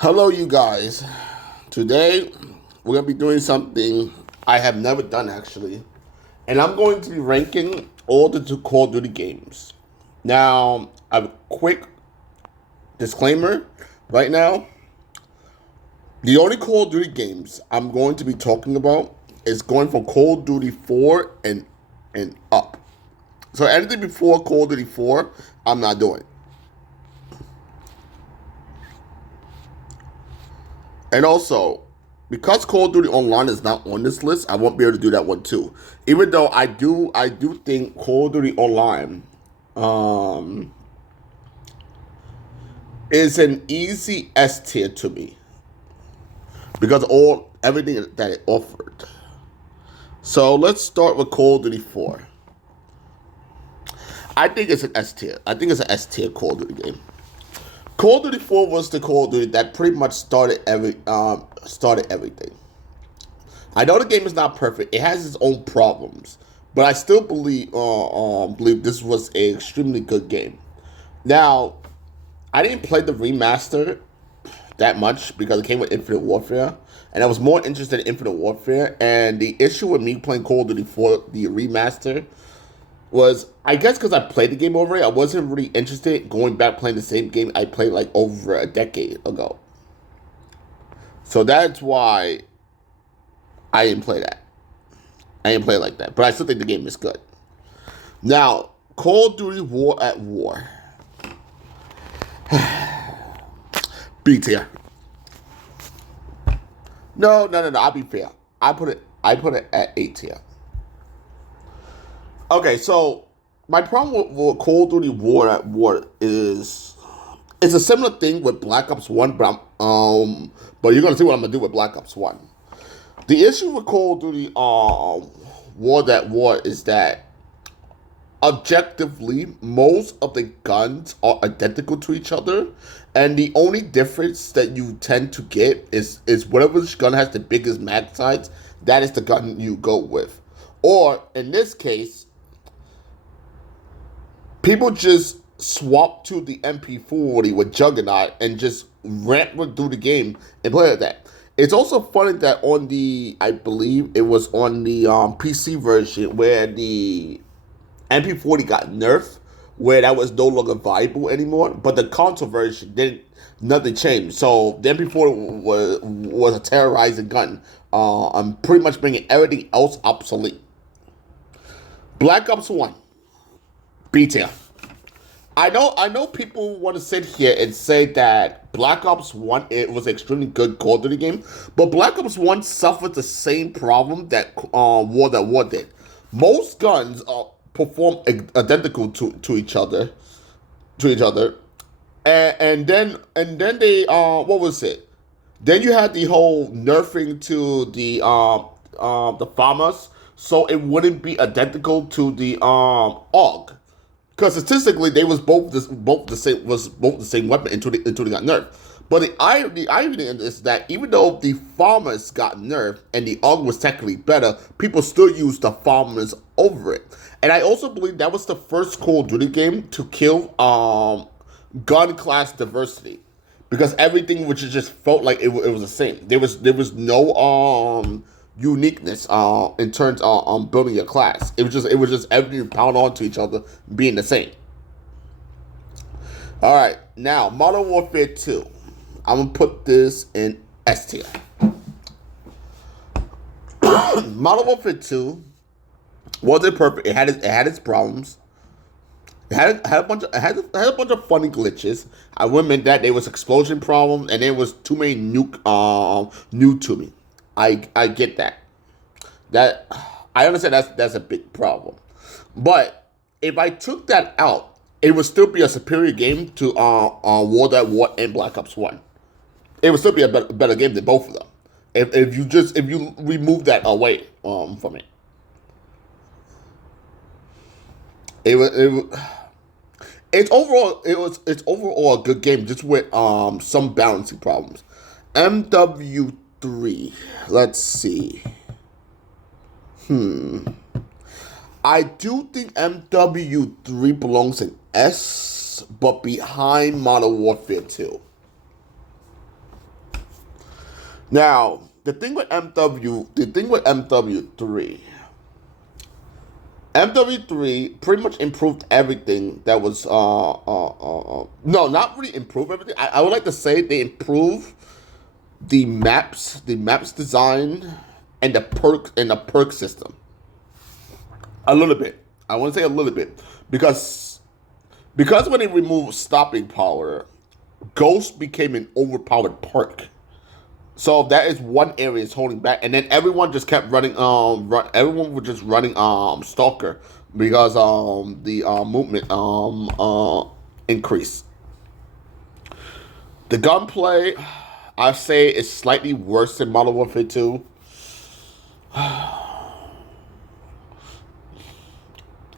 Hello, you guys. Today, we're going to be doing something I have never done actually. And I'm going to be ranking all the two Call of Duty games. Now, a quick disclaimer right now. The only Call of Duty games I'm going to be talking about is going from Call of Duty 4 and up. So anything before Call of Duty 4, I'm not doing. And also, because Call of Duty Online is not on this list, I won't be able to do that one too. Even though I do think Call of Duty Online um, is an easy S tier to me because everything that it offered. So let's start with Call of Duty 4. I think it's an S tier. I think it's an S tier Call of Duty game. Call of Duty 4 was the Call of Duty that pretty much started everything. I know the game is not perfect; it has its own problems, but I still believe this was an extremely good game. Now, I didn't play the remaster that much because it came with Infinite Warfare, and I was more interested in Infinite Warfare. And the issue with me playing Call of Duty 4, the remaster, was I guess because I played the game already, I wasn't really interested in going back playing the same game I played like over a decade ago. So that's why I didn't play that. I didn't play it like that, but I still think the game is good. Now, Call of Duty War at War. B tier. No. I'll be fair. I put it at A tier. Okay, so my problem with Call of Duty War at War is it's a similar thing with Black Ops One, but you're gonna see what I'm gonna do with Black Ops One. The issue with Call of Duty War at War is that objectively most of the guns are identical to each other, and the only difference that you tend to get is whatever gun has the biggest mag size, that is the gun you go with. Or in this case, people just swap to the MP40 with Juggernaut and just ramp through the game and play like that. It's also funny that I believe it was on the PC version where the MP40 got nerfed, where that was no longer viable anymore. But the console version didn't. Nothing changed. So the MP40 was a terrorizing gun. I'm pretty much bringing everything else obsolete. Black Ops One, B tier. I know people want to sit here and say that Black Ops 1 it was an extremely good Call of Duty game, but Black Ops 1 suffered the same problem that War did. Most guns perform identical to each other, and then they what was it? Then you had the whole nerfing to the farmers, so it wouldn't be identical to the AUG. Because statistically, they was both the same weapon until they got nerfed. But the irony is that even though the farmers got nerfed and the AUG was technically better, people still used the farmers over it. And I also believe that was the first Call of Duty game to kill gun class diversity, because everything which just felt like it was the same. There was no uniqueness in terms of building your class. It was just everything pound onto each other being the same. All right, now Modern Warfare 2. I'm gonna put this in S tier. Modern Warfare 2 wasn't perfect. It had its problems. It had a bunch of funny glitches. I will admit that there was explosion problems and there was too many new to me. I get that. That I understand that's a big problem. But if I took that out, it would still be a superior game to World at War and Black Ops One. It would still be a better game than both of them. If you remove that away from it, it was. It's overall a good game, just with some balancing problems. MW3. Let's see. I do think MW3 belongs in S, but behind Modern Warfare 2. Now, the thing with MW3 pretty much improved everything that was no, not really improve everything. I would like to say they improved the maps design and the perk system a little bit. I want to say a little bit because when they removed stopping power, Ghost became an overpowered perk. So that is one area is holding back, and then everyone just kept running. Everyone was just running Stalker because the movement increased. The gunplay, I say, is slightly worse than Modern Warfare 2.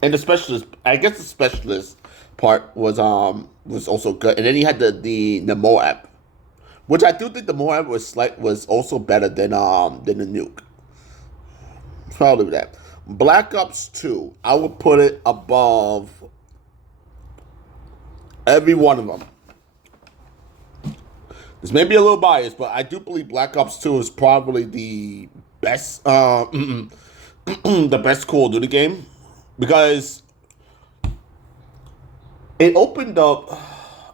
And the specialist, I guess the specialist part was also good, and then he had the Moab, which I do think the Moab was also better than the nuke. So I'll leave that. Black Ops 2, I would put it above every one of them. This may be a little biased, but I do believe Black Ops 2 is probably the best the best Call of Duty game because it opened up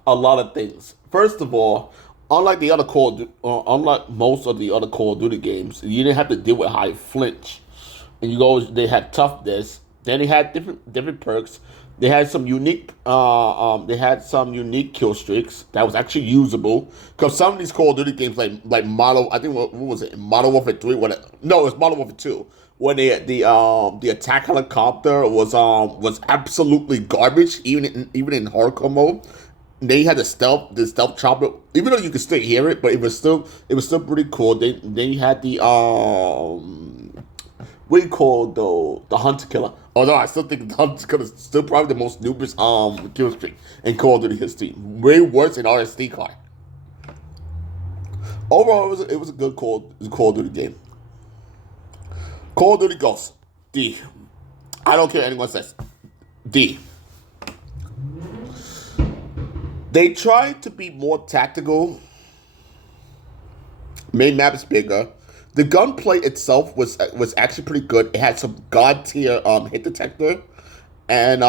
a lot of things. First of all, unlike most of the other Call of Duty games, you didn't have to deal with high flinch, and they had toughness. Then they had different perks. They had some unique kill streaks that was actually usable. Because some of these Call of Duty games like Model, I think what was it, Modern Warfare 3? No, it was Modern Warfare 2. When the attack helicopter was absolutely garbage, even in hardcore mode. They had the stealth chopper, even though you could still hear it, but it was still pretty cool. Then you had the what do you call the hunter killer. Although I still think the hunter killer is still probably the most numerous kill streak in Call of Duty history. Way worse than RSD card. Overall, it was a good Call of Duty game. Call of Duty Ghosts, D. I don't care what anyone says. D. They tried to be more tactical, made maps bigger. The gunplay itself was actually pretty good. It had some god tier hit detector, and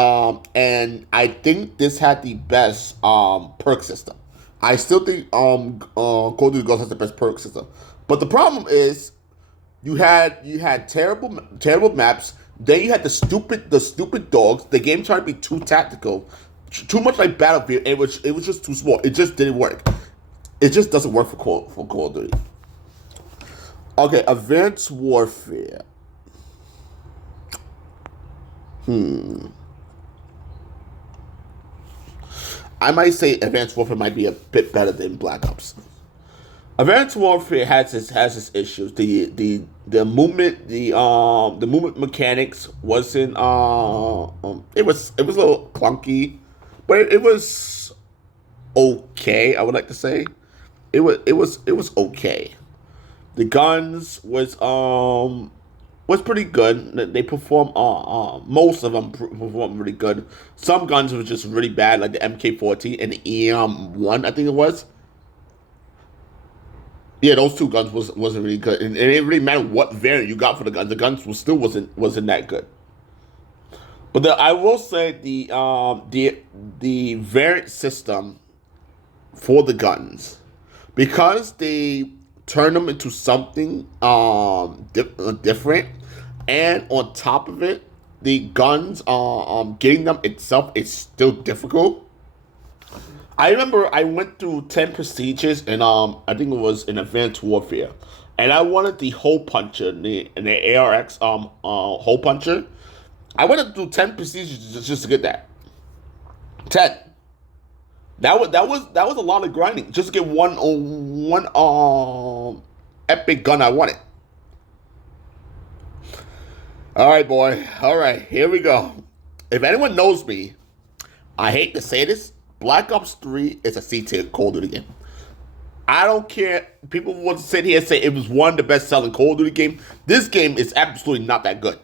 I think this had the best perk system. I still think Call of Duty Ghosts has the best perk system, but the problem is you had terrible maps. Then you had the stupid dogs. The game tried to be too tactical, too much like Battlefield. It was just too small. It just didn't work. It just doesn't work for Call of Duty. Okay, Advanced Warfare. I might say Advanced Warfare might be a bit better than Black Ops. Advanced Warfare has its issues. The movement mechanics wasn't it was a little clunky, but it was okay. I would like to say it was okay. The guns was pretty good. They perform most of them perform really good. Some guns was just really bad, like the MK14 and the EM1, I think it was. Yeah, those two guns wasn't really good, and it didn't really matter what variant you got for the guns. The guns was still wasn't that good. But I will say the variant system for the guns, because they turn them into something different, and on top of it, the guns getting them itself is still difficult. I remember I went through 10 procedures, and I think it was in Advanced Warfare, and I wanted the hole puncher, the ARX hole puncher. I went through 10 procedures just to get that. 10. That was a lot of grinding just to get one epic gun I wanted. All right, boy. All right, here we go. If anyone knows me, I hate to say this, Black Ops 3 is a C tier Call of Duty game. I don't care. People want to sit here and say it was one of the best selling Call of Duty game. This game is absolutely not that good.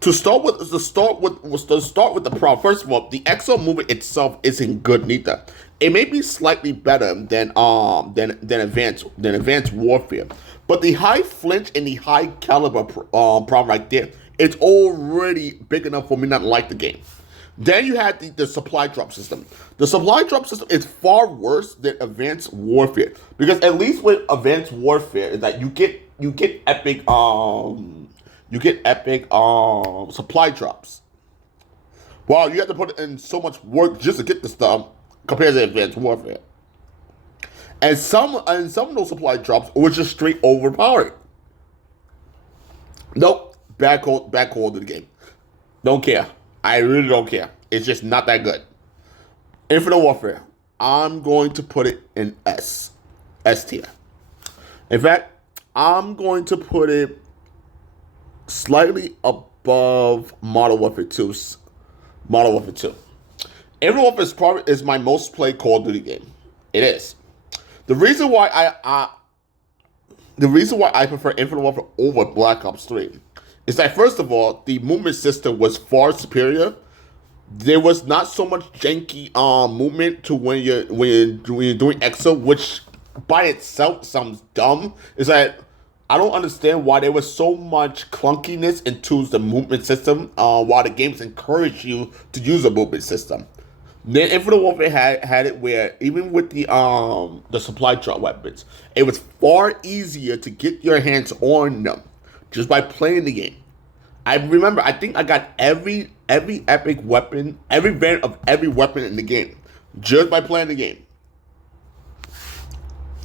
To start with the problem. First of all, the exo movement itself isn't good neither. It may be slightly better than Advanced Warfare, but the high flinch and the high caliber problem right there, it's already big enough for me not to like the game. Then you had the supply drop system. The supply drop system is far worse than Advanced Warfare because at least with Advanced Warfare is that you get epic supply drops. Wow, you have to put in so much work just to get the stuff compared to Advanced Warfare. And some of those supply drops were just straight overpowered. Nope, bad call to the game. Don't care. I really don't care. It's just not that good. Infinite Warfare. I'm going to put it in S tier. In fact, I'm going to put it slightly above Modern Warfare 2. Modern Warfare 2. Infinite Warfare is my most played Call of Duty game. It is. The reason why I prefer Infinite Warfare over Black Ops 3 is that first of all, the movement system was far superior. There was not so much janky movement to when you're doing EXO, which by itself sounds dumb. Is that I don't understand why there was so much clunkiness into the movement system while the games encourage you to use a movement system. Then Infinite Warfare had it where even with the supply drop weapons, it was far easier to get your hands on them just by playing the game. I remember I think I got every epic weapon, every variant of every weapon in the game just by playing the game.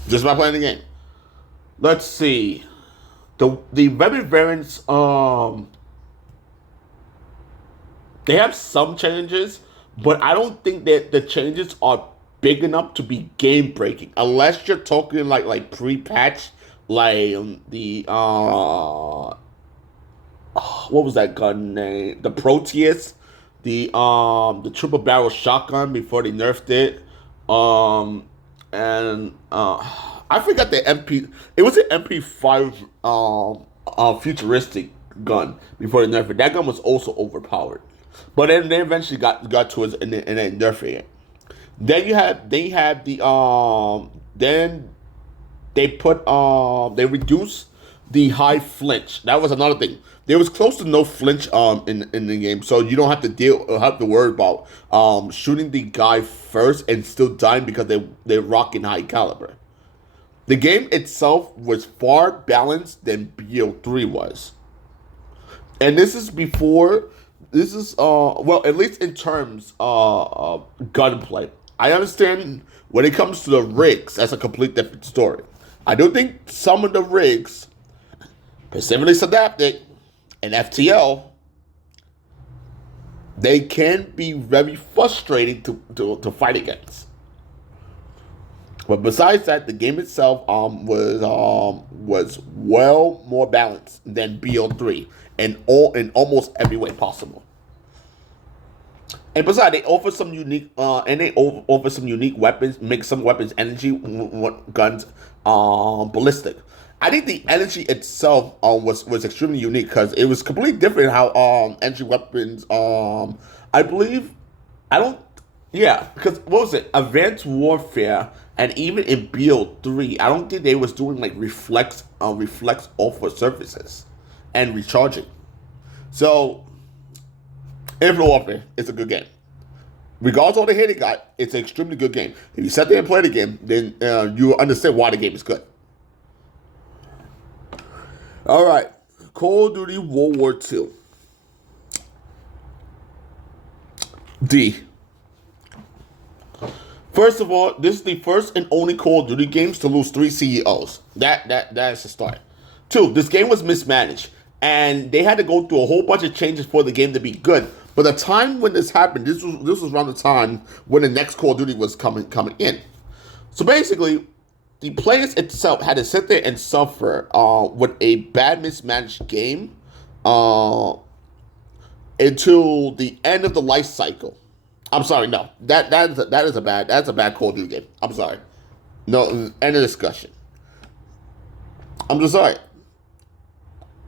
Just by playing the game. Let's see. The weapon variants they have some changes, but I don't think that the changes are big enough to be game breaking. Unless you're talking like pre-patch, like the what was that gun name? The Proteus, the triple barrel shotgun before they nerfed it. And I forgot the MP. It was an MP5 futuristic gun before they nerfed it. That gun was also overpowered. But then they eventually got to it and then nerfed it. Then they had the then they reduced the high flinch. That was another thing. There was close to no flinch in the game, so you don't have to worry about shooting the guy first and still dying because they're rocking high caliber. The game itself was far balanced than BO3 was, and this is before. This is well, at least in terms of gunplay. I understand when it comes to the rigs, that's a complete different story. I do think some of the rigs, specifically Synaptic and FTL, they can be very frustrating to fight against. But besides that, the game itself was well more balanced than BO3 in almost every way possible. And besides, they offer some unique offer some unique weapons, make some weapons energy guns ballistic. I think the energy itself was extremely unique because it was completely different how energy weapons I believe I don't yeah, because what was it? Advanced Warfare and even in BO3, I don't think they was doing like reflex off of surfaces and recharging. So Infinite Warfare, it's a good game. Regardless of the hate it got, it's an extremely good game. If you sit there and play the game, then you understand why the game is good. All right, Call of Duty World War II. D. First of all, this is the first and only Call of Duty games to lose 3 CEOs. That's the start. 2, this game was mismanaged, and they had to go through a whole bunch of changes for the game to be good. But the time when this happened, this was around the time when the next Call of Duty was coming in. So basically, the players itself had to sit there and suffer with a bad mismanaged game until the end of the life cycle. I'm sorry, no. That's a bad Call of Duty game. I'm sorry. No, end of discussion. I'm just sorry.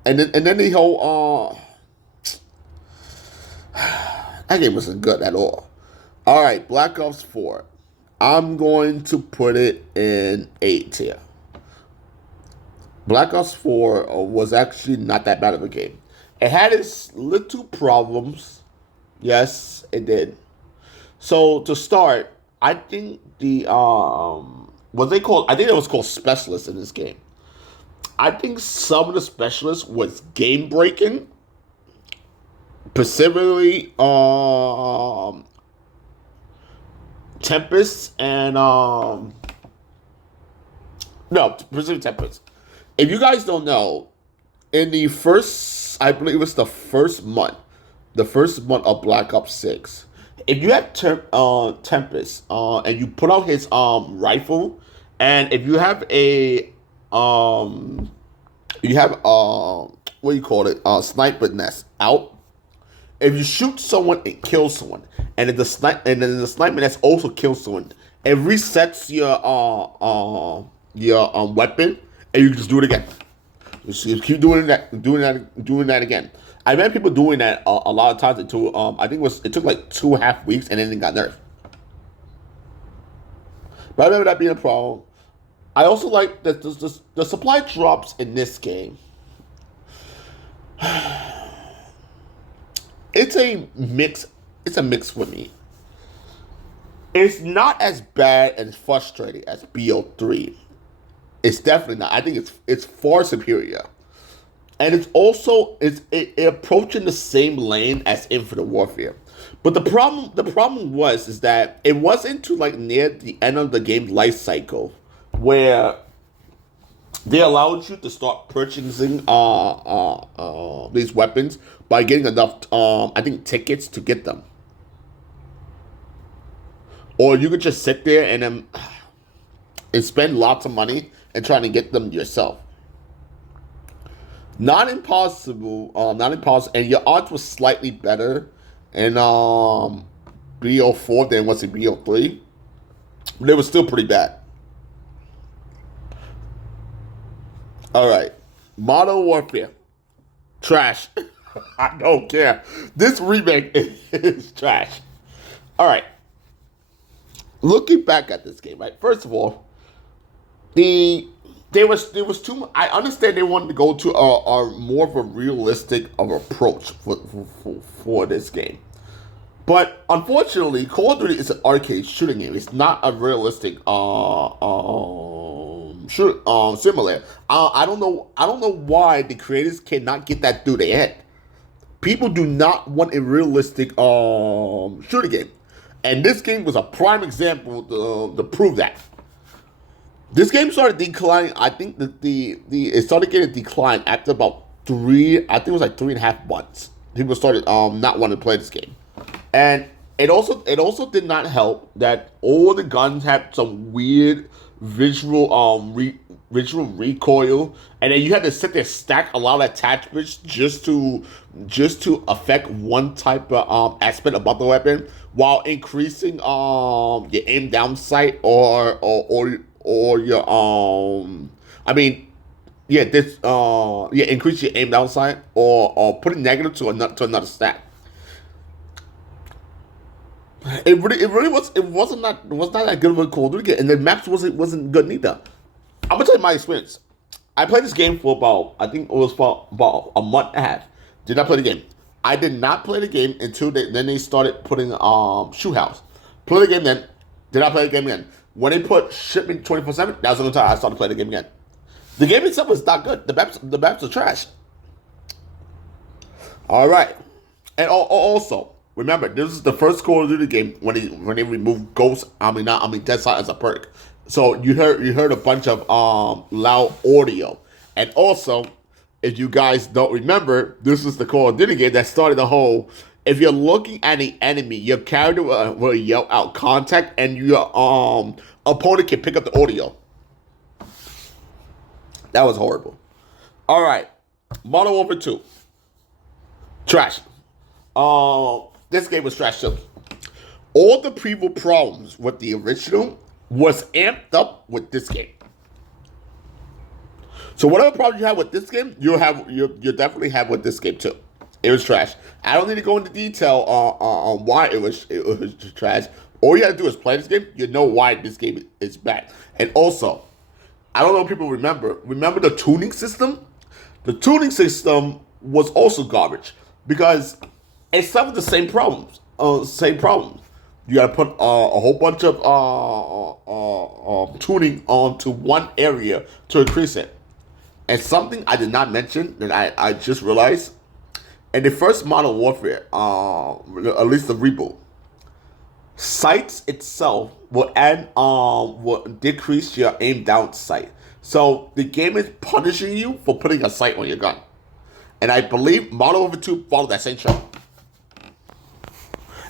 And then the whole that game wasn't good at all. All right, Black Ops 4. I'm going to put it in A tier. Black Ops 4 was actually not that bad of a game. It had its little problems. Yes, it did. So to start, I think the what they called I think it was called specialists in this game. I think some of the specialists was game breaking, specifically Tempest and no, Pacific Tempest. If you guys don't know, in the first, I believe it was the first month of Black Ops 6, if you had Tempest and you put out his rifle, and if you have a you have what do you call it, sniper nest out, if you shoot someone and kill someone, and if then the sniper nest also kills someone, it resets your weapon, and you can just do it again. Just keep doing that again. I remember people doing that a lot of times until I think it took like 2.5 weeks, and then it got nerfed. But I remember that being a problem. I also like that the supply drops in this game. It's a mix. It's a mix for me. It's not as bad and frustrating as BO3. It's definitely not. I think it's far superior, and it's approaching the same lane as Infinite Warfare. But the problem is that it wasn't to like near the end of the game life cycle where they allowed you to start purchasing these weapons by getting enough I think tickets to get them, or you could just sit there and spend lots of money and trying to get them yourself. Not impossible, and your odds was slightly better in BO4 than was in BO3, but it was still pretty bad. All right, Modern Warfare, trash. I don't care. This remake is trash. All right, looking back at this game, right? First of all, there was too much. I understand they wanted to go to a more of a realistic of approach for this game, but unfortunately, Call of Duty is an arcade shooting game. It's not a realistic simulator. I don't know why the creators cannot get that through their head. People do not want a realistic shooting game, and this game was a prime example to prove that. This game started declining. I think that it started getting declined after about three. I think it was like 3.5 months. People started not wanting to play this game, and it also did not help that all the guns had some weird visual recoil, and then you had to sit there stack a lot of attachments just to affect one type of aspect about the weapon while increasing your aim down sight or your I mean increase your aim down sight or put it negative to another stat. It was not that good of a Call of Duty game, and the maps wasn't good neither. I'm gonna tell you my experience. I played this game for about, I think it was for about a month and a half. Did not play the game. I did not play the game until then they started putting Shoe House. Play the game then. Did not play the game again. When they put Shipment 24/7, that was the only time I started playing the game again. The game itself is not good. The maps are trash. All right, and also remember, this is the first Call of Duty game when they removed Ghost. Deadside as a perk. So you heard a bunch of loud audio, and also, if you guys don't remember, this is the Call of Duty game that started the whole. If you're looking at an enemy, your character will yell out contact, and your opponent can pick up the audio. That was horrible. All right, Modern Warfare 2, trash. This game was trash too. All the previous problems with the original was amped up with this game. So whatever problems you have with this game, you definitely have with this game too. It was trash. I don't need to go into detail on why it was trash. All you have to do is play this game. You know why this game is bad. And also, I don't know if people remember. Remember the tuning system? The tuning system was also garbage because it's some of the same problems. Same problems. You got to put a whole bunch of tuning onto one area to increase it. And something I did not mention that I just realized in the first Modern Warfare, at least the reboot, sights itself will decrease your aim down sight. So the game is punishing you for putting a sight on your gun. And I believe Modern Warfare 2 followed that same trend.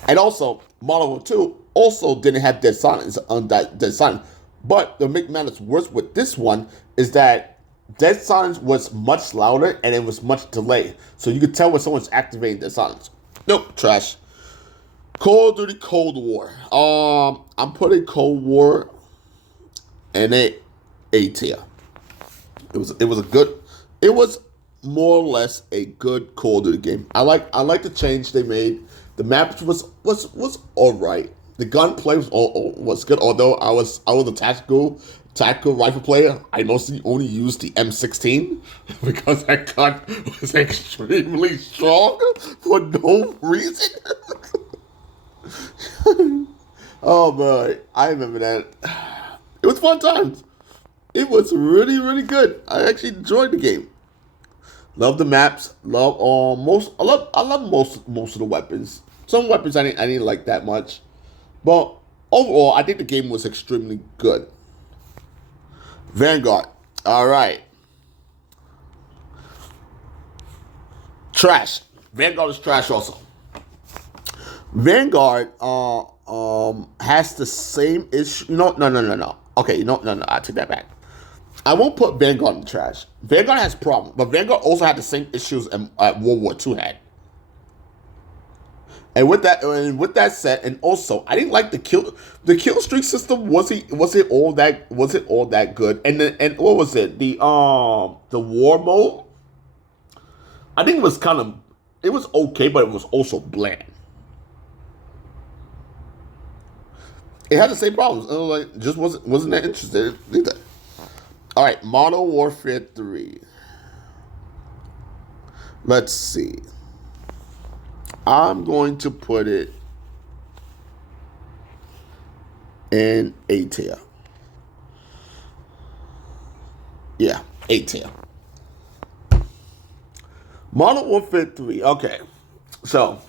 And also, Modern Warfare 2 also didn't have dead silence on that dead silence. But the make matters worse with this one is that dead silence was much louder and it was much delayed. So you could tell when someone's activating dead silence. Nope, trash. Call of Duty Cold War. I'm putting Cold War in A tier. It was more or less a good Call of Duty game. I like the change they made. The map was alright. The gunplay was good. Although I was a tactical rifle player, I mostly only used the M16 because that gun was extremely strong for no reason. Oh man, I remember that. It was fun times. It was really, really good. I actually enjoyed the game. Love the maps. Love I love most of the weapons. Some weapons I didn't like that much, but overall, I think the game was extremely good. Vanguard. All right. Trash. Vanguard is trash also. Vanguard has the same issue. No. Okay, no. I take that back. I won't put Vanguard in the trash. Vanguard has problems, but Vanguard also had the same issues World War II had. And with that said, and also I didn't like the kill streak system. Was it all that good? And what was it? The war mode. I think it was okay, but it was also bland. It had the same problems. Like just wasn't that interested either. All right, Modern Warfare 3. Let's see. I'm going to put it in A tier. Yeah, A tier. Modern Warfare 3. Okay, so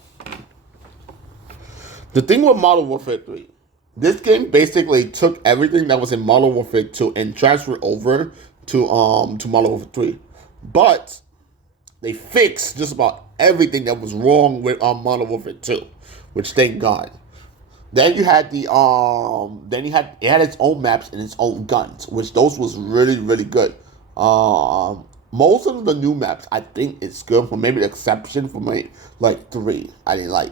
the thing with Modern Warfare 3, this game basically took everything that was in Modern Warfare 2 and transferred over to Modern Warfare 3, but they fixed just about everything that was wrong with Modern Warfare 2, which thank God. Then you had it had its own maps and its own guns, which those was really, really good. Most of the new maps I think it's good, for maybe the exception for me like 3 I didn't like,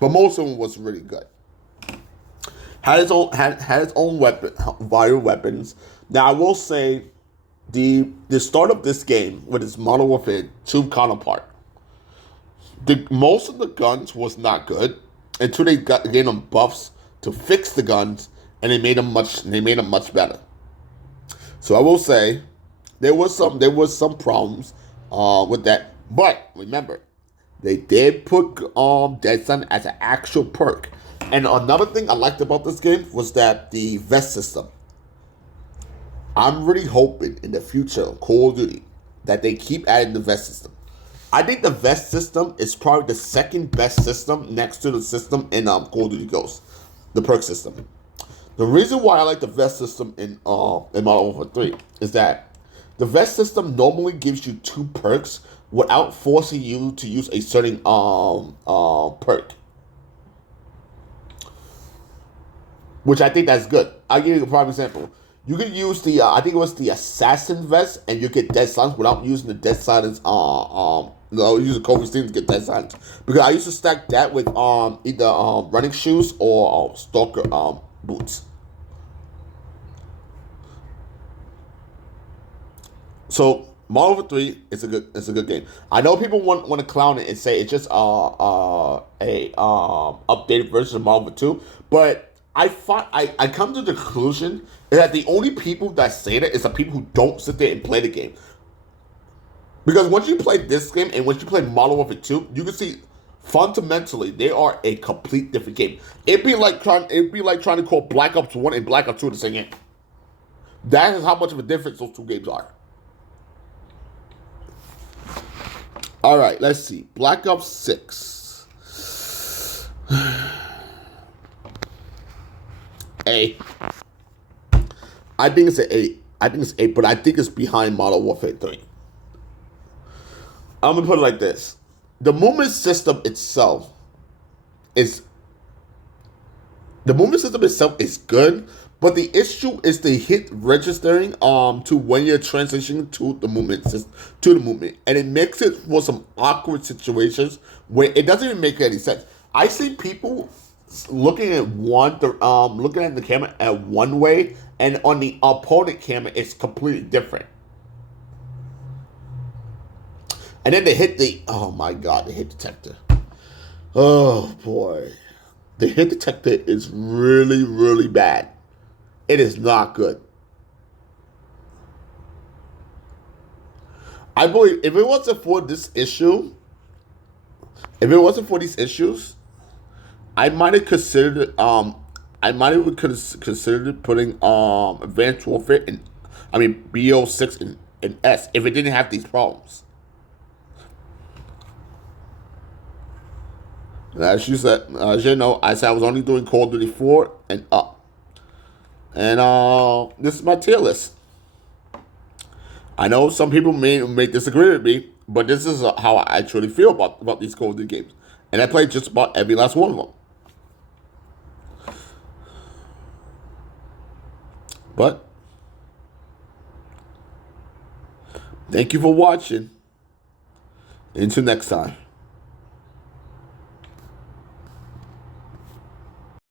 but most of them was really good. Had its own viral weapons. Now I will say the start of this game with its Modern Warfare 2 counterpart, most of the guns was not good until they gave them buffs to fix the guns, and they made them much better. So I will say there was some problems with that, but remember they did put Dead Sun as an actual perk. And another thing I liked about this game was that the vest system. I'm really hoping in the future of Call of Duty that they keep adding the vest system. I think the vest system is probably the second best system next to the system in Call of Duty Ghosts, the perk system. The reason why I like the vest system in Modern Warfare 3 is that the vest system normally gives you 2 perks without forcing you to use a certain perk, which I think that's good. I'll give you a prime example. You could use the I think it was the assassin vest, and you get dead silence without using the dead silence. Using Kobe Steam to get dead silence, because I used to stack that with either running shoes or stalker boots. So Modern Warfare 3 is a good game. I know people want to clown it and say it's just a updated version of Modern Warfare 2, but I come to the conclusion that the only people that say that is the people who don't sit there and play the game. Because once you play this game and once you play Modern Warfare 2, you can see fundamentally they are a complete different game. It'd be like trying to call Black Ops 1 and Black Ops 2 the same game. That is how much of a difference those two games are. All right, let's see. Black Ops 6. A. I think it's an 8. I think it's 8, but I think it's behind Modern Warfare 3. I'm gonna put it like this: the movement system itself is good, but the issue is the hit registering to when you're transitioning to the movement, and it makes it for some awkward situations where it doesn't even make any sense. I see people looking at looking at the camera at one way, and on the opponent camera it's completely different. And then they hit oh my God, the hit detector. Oh boy. The hit detector is really, really bad. It is not good. I believe if it wasn't for these issues, I might have considered putting Advanced Warfare BO6 in S if it didn't have these problems. As you know, I said I was only doing Call of Duty 4 and up. And this is my tier list. I know some people may disagree with me, but this is how I truly feel about these Call of Duty games. And I played just about every last one of them. But thank you for watching. Until next time.